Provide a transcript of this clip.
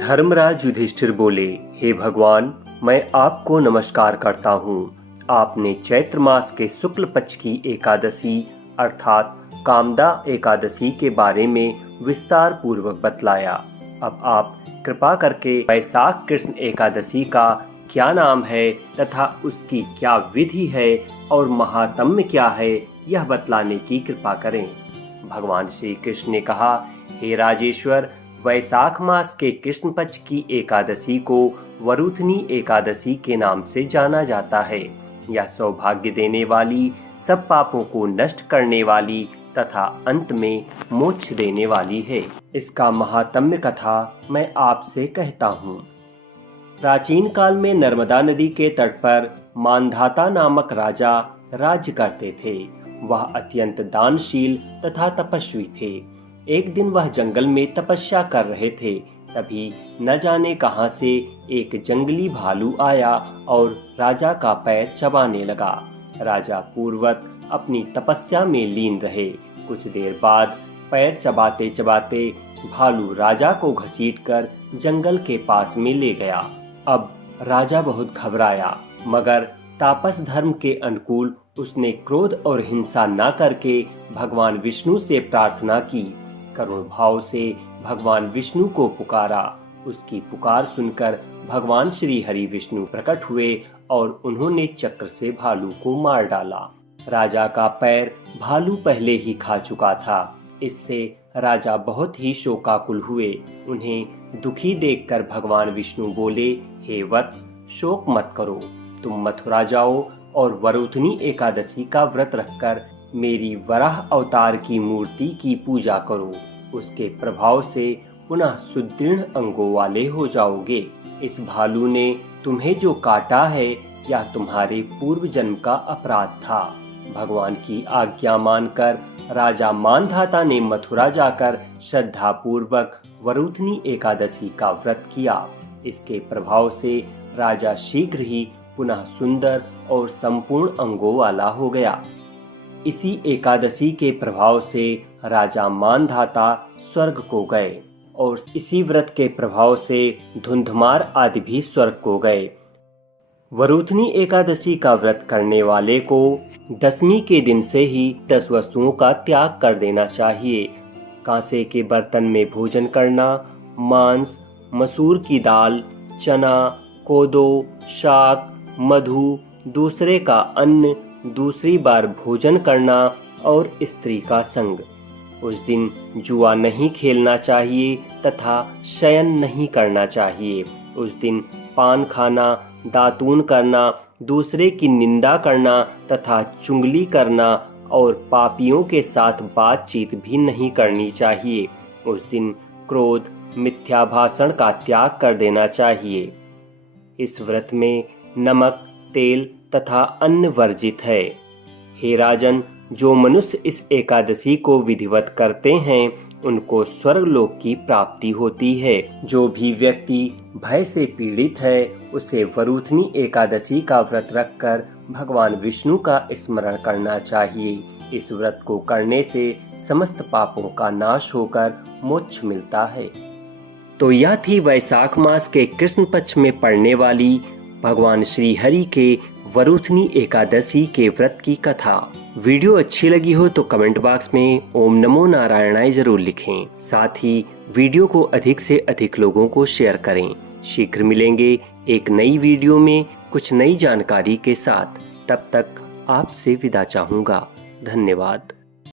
धर्मराज युधिष्ठिर बोले, हे भगवान, मैं आपको नमस्कार करता हूँ। आपने चैत्र मास के शुक्ल पक्ष की एकादशी अर्थात कामदा एकादशी के बारे में विस्तार पूर्वक बतलाया। अब आप कृपा करके वैशाख कृष्ण एकादशी का क्या नाम है तथा उसकी क्या विधि है और महात्म्य क्या है, यह बतलाने की कृपा करें। भगवान श्री कृष्ण ने कहा, हे राजेश्वर, वैशाख मास के कृष्ण पक्ष की एकादशी को वरुथनी एकादशी के नाम से जाना जाता है। यह सौभाग्य देने वाली, सब पापों को नष्ट करने वाली तथा अंत में मोक्ष देने वाली है। इसका महात्म्य कथा मैं आपसे कहता हूँ। प्राचीन काल में नर्मदा नदी के तट पर मानधाता नामक राजा राज्य करते थे। वह अत्यंत दानशील तथा तपस्वी थे। एक दिन वह जंगल में तपस्या कर रहे थे। तभी न जाने कहां से एक जंगली भालू आया और राजा का पैर चबाने लगा। राजा पूर्वक अपनी तपस्या में लीन रहे। कुछ देर बाद पैर चबाते चबाते भालू राजा को घसीटकर जंगल के पास में ले गया। अब राजा बहुत घबराया, मगर तापस धर्म के अनुकूल उसने क्रोध और हिंसा न करके भगवान विष्णु से प्रार्थना की। करुण भाव से भगवान विष्णु को पुकारा। उसकी पुकार सुनकर भगवान श्री हरि विष्णु प्रकट हुए और उन्होंने चक्र से भालू को मार डाला। राजा का पैर भालू पहले ही खा चुका था। इससे राजा बहुत ही शोकाकुल हुए। उन्हें दुखी देखकर भगवान विष्णु बोले, हे वत्स, शोक मत करो। तुम मथुरा जाओ और वरुथनी एकादशी का व्रत रखकर मेरी वराह अवतार की मूर्ति की पूजा करो। उसके प्रभाव से पुनः सुदृढ़ अंगों वाले हो जाओगे। इस भालू ने तुम्हें जो काटा है, यह तुम्हारे पूर्व जन्म का अपराध था। भगवान की आज्ञा मानकर राजा मानधाता ने मथुरा जाकर श्रद्धा पूर्वक वरुथनी एकादशी का व्रत किया। इसके प्रभाव से राजा शीघ्र ही पुनः सुंदर और संपूर्ण अंगों वाला हो गया। इसी एकादशी के प्रभाव से राजा मानधाता स्वर्ग को गए और इसी व्रत के प्रभाव से धुंधमार आदि भी स्वर्ग को गए। वरुथनी एकादशी का व्रत करने वाले को दशमी के दिन से ही 10 वस्तुओं का त्याग कर देना चाहिए। कांसे के बर्तन में भोजन करना, मांस, मसूर की दाल, चना, कोदो, शाक, मधु, दूसरे का अन्न, दूसरी बार भोजन करना और स्त्री का संग। उस दिन जुआ नहीं खेलना चाहिए तथा शयन नहीं करना चाहिए। उस दिन पान खाना, दातून करना, दूसरे की निंदा करना तथा चुगली करना और पापियों के साथ बातचीत भी नहीं करनी चाहिए। उस दिन क्रोध, मिथ्या भाषण का त्याग कर देना चाहिए। इस व्रत में नमक, तेल तथा अन्न वर्जित है। हे राजन, जो मनुष्य इस एकादशी को विधिवत करते हैं, उनको स्वर्गलोक की प्राप्ति होती है। जो भी व्यक्ति भय से पीड़ित है, उसे वरुथनी एकादशी का व्रत रखकर भगवान विष्णु का स्मरण करना चाहिए। इस व्रत को करने से समस्त पापों का नाश होकर मोक्ष मिलता है। तो यह थी वैशाख मास के कृष्ण पक्ष में पड़ने वाली भगवान श्री हरि के वरुथनी एकादशी के व्रत की कथा। वीडियो अच्छी लगी हो तो कमेंट बॉक्स में ओम नमो नारायणाय जरूर लिखें। साथ ही वीडियो को अधिक से अधिक लोगों को शेयर करें। शीघ्र मिलेंगे एक नई वीडियो में कुछ नई जानकारी के साथ। तब तक आपसे विदा चाहूँगा। धन्यवाद।